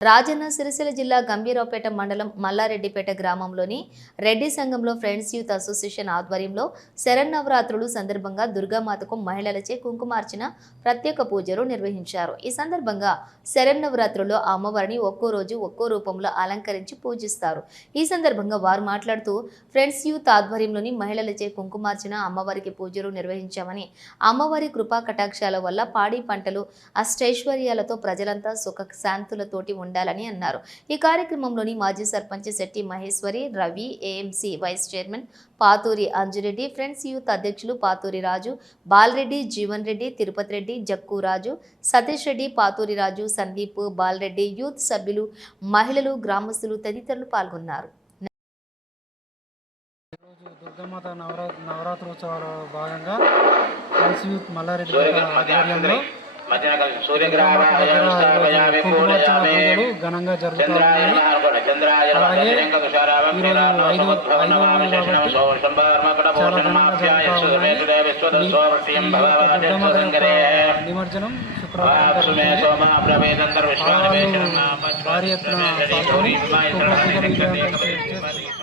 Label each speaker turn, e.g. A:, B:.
A: రాజన్న సిరిసిల్ల జిల్లా గంభీరావుపేట మండలం మల్లారెడ్డిపేట గ్రామంలోని రెడ్డి సంఘంలో ఫ్రెండ్స్ యూత్ అసోసియేషన్ ఆధ్వర్యంలో శరన్నవరాత్రులు సందర్భంగా దుర్గామాతకు మహిళలచే కుంకుమార్చన ప్రత్యేక పూజలు నిర్వహించారు. ఈ సందర్భంగా శరన్నవరాత్రుల్లో ఆ అమ్మవారిని ఒక్కో రోజు ఒక్కో రూపంలో అలంకరించి పూజిస్తారు. ఈ సందర్భంగా వారు మాట్లాడుతూ ఫ్రెండ్స్ యూత్ ఆధ్వర్యంలోని మహిళలచే కుంకుమార్చన అమ్మవారికి పూజలు నిర్వహించామని, అమ్మవారి కృపా కటాక్షాల వల్ల పాడి పంటలు అష్టైశ్వర్యాలతో ప్రజలంతా సుఖ శాంతులతోటి ఉండాలని అన్నారు. ఈ కార్యక్రమంలోని మాజీ sarpanch Shetty Maheshwari, Ravi, AMC vice chairman Paturi Anjureddy, friends youth అధ్యక్షులు పాతూరి రాజు, బాలరెడ్డి, జీవన్ రెడ్డి, తిరుపతి రెడ్డి, జక్కు రాజు, సతీష్ రెడ్డి, పాతూరి రాజు, సందీప్, బాలరెడ్డి, యూత్ సభ్యులు, మహిళలు, గ్రామస్తులు తదితరులు పాల్గొన్నారు.
B: దుర్గామాత నవరాత్రోత్సవాల భాగంగా ఫ్రెండ్స్ యూత్ మల్లారెడ్డిపేట ఆధ్వర్యంలో పూజలు ఘనంగా జరుగుతున్నాయి. అలాగే ఈరోజు 5వ వారం కాబట్టి చాలా ఘనంగా జరుగుతున్నాయి. దుర్గామాత యొక్క నిమజ్జనం శుక్రవారం భారీ ఎత్తున పాల్గొని పూజలు